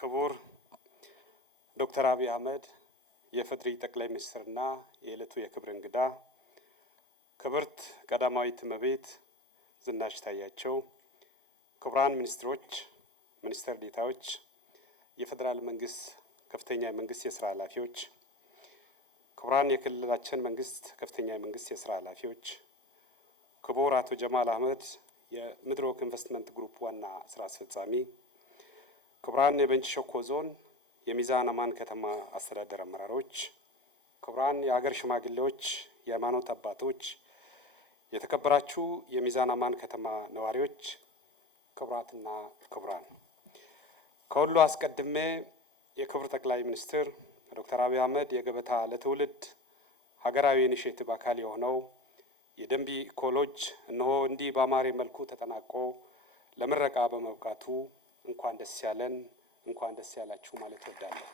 ክቡር ዶክተር አብይ አህመድ የፌዴሪ ጠቅላይ ሚኒስትርና የዕለቱ የክብር እንግዳ፣ ክብርት ቀዳማዊት እመቤት ዝናሽ ታያቸው፣ ክቡራን ሚኒስትሮች፣ ሚኒስትር ዴኤታዎች፣ የፌዴራል መንግስት ከፍተኛ የመንግስት የስራ ኃላፊዎች፣ ክቡራን የክልላችን መንግስት ከፍተኛ የመንግስት የስራ ኃላፊዎች፣ ክቡር አቶ ጀማል አህመድ የምድሮክ ኢንቨስትመንት ግሩፕ ዋና ስራ አስፈጻሚ፣ ክቡራን የቤንች ሸኮ ዞን የሚዛን አማን ከተማ አስተዳደር አመራሮች፣ ክቡራን የሀገር ሽማግሌዎች፣ የሃይማኖት አባቶች፣ የተከበራችሁ የሚዛን አማን ከተማ ነዋሪዎች፣ ክቡራትና ክቡራን፣ ከሁሉ አስቀድሜ የክቡር ጠቅላይ ሚኒስትር ዶክተር አብይ አህመድ የገበታ ለትውልድ ሀገራዊ ኢኒሼቲቭ አካል የሆነው የደንቢ ኮሌጅ እነሆ እንዲህ በአማረ መልኩ ተጠናቆ ለምረቃ በመብቃቱ እንኳን ደስ ያለን፣ እንኳን ደስ ያላችሁ ማለት እወዳለሁ።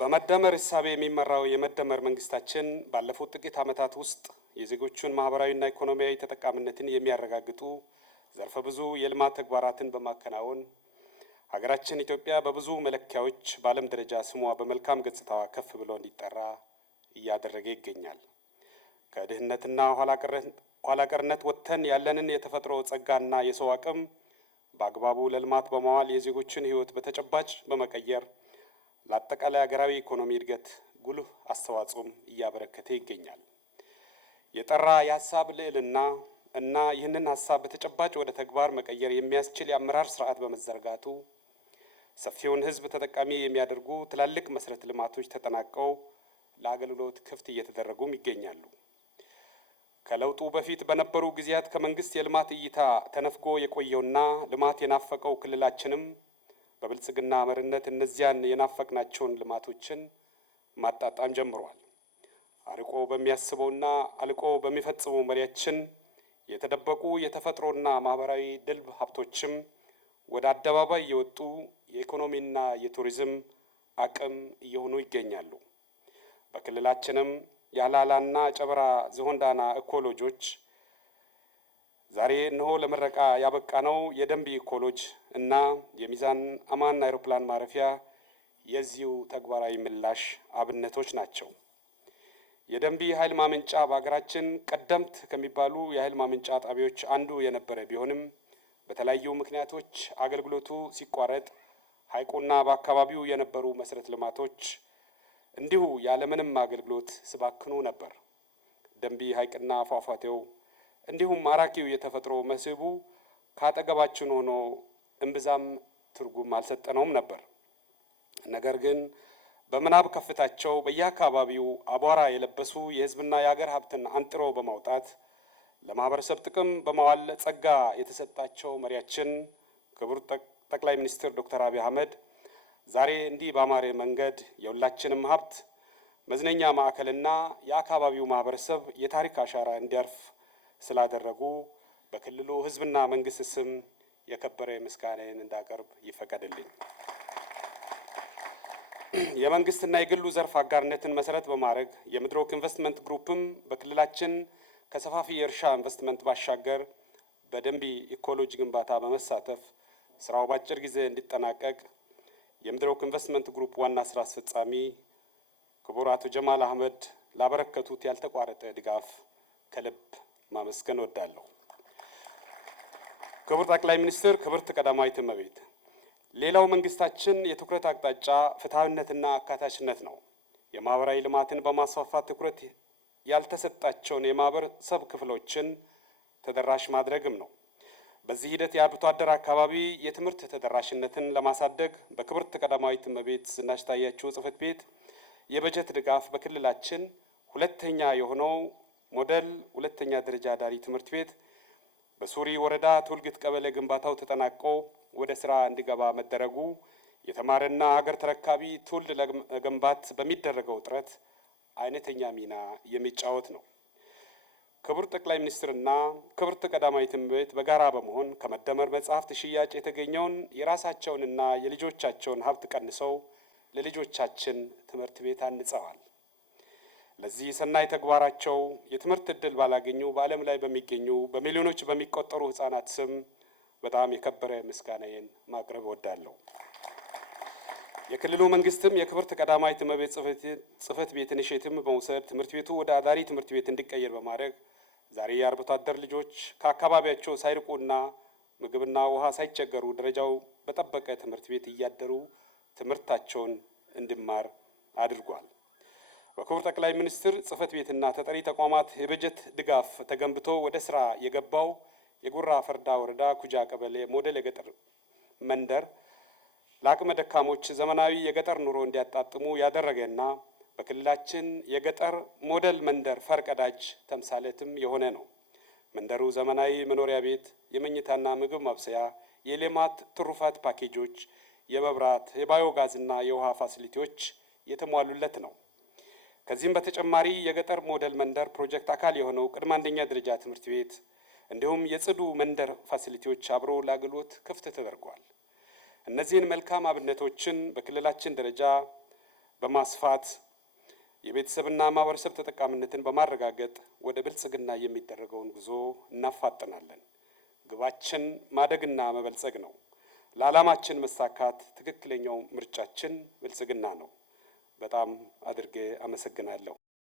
በመደመር እሳቤ የሚመራው የመደመር መንግስታችን ባለፉት ጥቂት ዓመታት ውስጥ የዜጎቹን ማህበራዊና ኢኮኖሚያዊ ተጠቃሚነትን የሚያረጋግጡ ዘርፈ ብዙ የልማት ተግባራትን በማከናወን ሀገራችን ኢትዮጵያ በብዙ መለኪያዎች በዓለም ደረጃ ስሟ በመልካም ገጽታዋ ከፍ ብሎ እንዲጠራ እያደረገ ይገኛል። ከድህነትና ኋላ ቀርነት ወጥተን ያለንን የተፈጥሮ ጸጋና የሰው አቅም በአግባቡ ለልማት በማዋል የዜጎችን ሕይወት በተጨባጭ በመቀየር ለአጠቃላይ ሀገራዊ ኢኮኖሚ እድገት ጉልህ አስተዋጽኦም እያበረከተ ይገኛል። የጠራ የሀሳብ ልዕልና እና ይህንን ሀሳብ በተጨባጭ ወደ ተግባር መቀየር የሚያስችል የአመራር ስርዓት በመዘርጋቱ ሰፊውን ሕዝብ ተጠቃሚ የሚያደርጉ ትላልቅ መሰረተ ልማቶች ተጠናቀው ለአገልግሎት ክፍት እየተደረጉም ይገኛሉ። ከለውጡ በፊት በነበሩ ጊዜያት ከመንግስት የልማት እይታ ተነፍጎ የቆየውና ልማት የናፈቀው ክልላችንም በብልጽግና መሪነት እነዚያን የናፈቅናቸውን ልማቶችን ማጣጣም ጀምሯል። አርቆ በሚያስበውና አልቆ በሚፈጽመው መሪያችን የተደበቁ የተፈጥሮና ማህበራዊ ድልብ ሀብቶችም ወደ አደባባይ የወጡ የኢኮኖሚና የቱሪዝም አቅም እየሆኑ ይገኛሉ። በክልላችንም የአላላና ጨበራ ዝሆንዳና ኢኮሎጆች ዛሬ እነሆ ለምረቃ ያበቃነው የደንቢ ኮሌጅ እና የሚዛን አማን አውሮፕላን ማረፊያ የዚሁ ተግባራዊ ምላሽ አብነቶች ናቸው። የደንቢ ኃይል ማመንጫ በሀገራችን ቀደምት ከሚባሉ የኃይል ማመንጫ ጣቢያዎች አንዱ የነበረ ቢሆንም በተለያዩ ምክንያቶች አገልግሎቱ ሲቋረጥ ሐይቁና በአካባቢው የነበሩ መሰረተ ልማቶች እንዲሁ ያለምንም አገልግሎት ሲባክኑ ነበር። ደንቢ ሐይቅና ፏፏቴው እንዲሁም ማራኪው የተፈጥሮ መስህቡ ካጠገባችን ሆኖ እምብዛም ትርጉም አልሰጠነውም ነበር። ነገር ግን በምናብ ከፍታቸው በየአካባቢው አቧራ የለበሱ የሕዝብና የሀገር ሀብትን አንጥሮ በማውጣት ለማህበረሰብ ጥቅም በማዋል ጸጋ የተሰጣቸው መሪያችን ክቡር ጠቅላይ ሚኒስትር ዶክተር አብይ አህመድ ዛሬ እንዲህ በአማረ መንገድ የሁላችንም ሀብት መዝናኛ ማዕከልና የአካባቢው ማህበረሰብ የታሪክ አሻራ እንዲያርፍ ስላደረጉ በክልሉ ሕዝብና መንግስት ስም የከበረ ምስጋናዬን እንዳቀርብ ይፈቀድልኝ። የመንግስትና የግሉ ዘርፍ አጋርነትን መሰረት በማድረግ የምድሮክ ኢንቨስትመንት ግሩፕም በክልላችን ከሰፋፊ የእርሻ ኢንቨስትመንት ባሻገር በደንቢ ኢኮሎጂ ግንባታ በመሳተፍ ስራው በአጭር ጊዜ እንዲጠናቀቅ የምድሮክ ኢንቨስትመንት ግሩፕ ዋና ስራ አስፈጻሚ ክቡር አቶ ጀማል አህመድ ላበረከቱት ያልተቋረጠ ድጋፍ ከልብ ማመስገን እወዳለሁ። ክቡር ጠቅላይ ሚኒስትር፣ ክብርት ቀዳማዊት እመቤት፣ ሌላው መንግስታችን የትኩረት አቅጣጫ ፍትሐዊነትና አካታችነት ነው። የማህበራዊ ልማትን በማስፋፋት ትኩረት ያልተሰጣቸውን የማህበረሰብ ክፍሎችን ተደራሽ ማድረግም ነው። በዚህ ሂደት የአርብቶ አደር አካባቢ የትምህርት ተደራሽነትን ለማሳደግ በክብርት ቀዳማዊት እመቤት ዝናሽ ታያቸው ጽሕፈት ቤት የበጀት ድጋፍ በክልላችን ሁለተኛ የሆነው ሞዴል ሁለተኛ ደረጃ ዳሪ ትምህርት ቤት በሱሪ ወረዳ ቱልግት ቀበሌ ግንባታው ተጠናቆ ወደ ስራ እንዲገባ መደረጉ የተማረና ሀገር ተረካቢ ትውልድ ለመገንባት በሚደረገው ጥረት አይነተኛ ሚና የሚጫወት ነው። ክቡር ጠቅላይ ሚኒስትርና ክብርት ቀዳማዊት እመቤት በጋራ በመሆን ከመደመር መጽሐፍት ሽያጭ የተገኘውን የራሳቸውንና የልጆቻቸውን ሀብት ቀንሰው ለልጆቻችን ትምህርት ቤት አንጸዋል። ለዚህ ሰናይ ተግባራቸው የትምህርት ዕድል ባላገኙ በዓለም ላይ በሚገኙ በሚሊዮኖች በሚቆጠሩ ህፃናት ስም በጣም የከበረ ምስጋናዬን ማቅረብ እወዳለሁ። የክልሉ መንግስትም የክብርት ቀዳማዊት እመቤት ጽሕፈት ቤት ኢኒሼቲቭ በመውሰድ ትምህርት ቤቱ ወደ አዳሪ ትምህርት ቤት እንዲቀየር በማድረግ ዛሬ የአርብቶ አደር ልጆች ከአካባቢያቸው ሳይርቁና ምግብና ውሃ ሳይቸገሩ ደረጃው በጠበቀ ትምህርት ቤት እያደሩ ትምህርታቸውን እንዲማር አድርጓል። በክቡር ጠቅላይ ሚኒስትር ጽሕፈት ቤትና ተጠሪ ተቋማት የበጀት ድጋፍ ተገንብቶ ወደ ስራ የገባው የጉራ ፈርዳ ወረዳ ኩጃ ቀበሌ ሞዴል የገጠር መንደር ለአቅመ ደካሞች ዘመናዊ የገጠር ኑሮ እንዲያጣጥሙ ያደረገና በክልላችን የገጠር ሞዴል መንደር ፈርቀዳጅ ተምሳሌትም የሆነ ነው። መንደሩ ዘመናዊ መኖሪያ ቤት፣ የመኝታና ምግብ ማብሰያ፣ የሌማት ትሩፋት ፓኬጆች፣ የመብራት፣ የባዮጋዝና የውሃ ፋሲሊቲዎች የተሟሉለት ነው። ከዚህም በተጨማሪ የገጠር ሞዴል መንደር ፕሮጀክት አካል የሆነው ቅድመ አንደኛ ደረጃ ትምህርት ቤት እንዲሁም የጽዱ መንደር ፋሲሊቲዎች አብሮ ለአገልግሎት ክፍት ተደርጓል። እነዚህን መልካም አብነቶችን በክልላችን ደረጃ በማስፋት የቤተሰብና ማህበረሰብ ተጠቃሚነትን በማረጋገጥ ወደ ብልጽግና የሚደረገውን ጉዞ እናፋጥናለን። ግባችን ማደግና መበልጸግ ነው። ለዓላማችን መሳካት ትክክለኛው ምርጫችን ብልጽግና ነው። በጣም አድርጌ አመሰግናለሁ።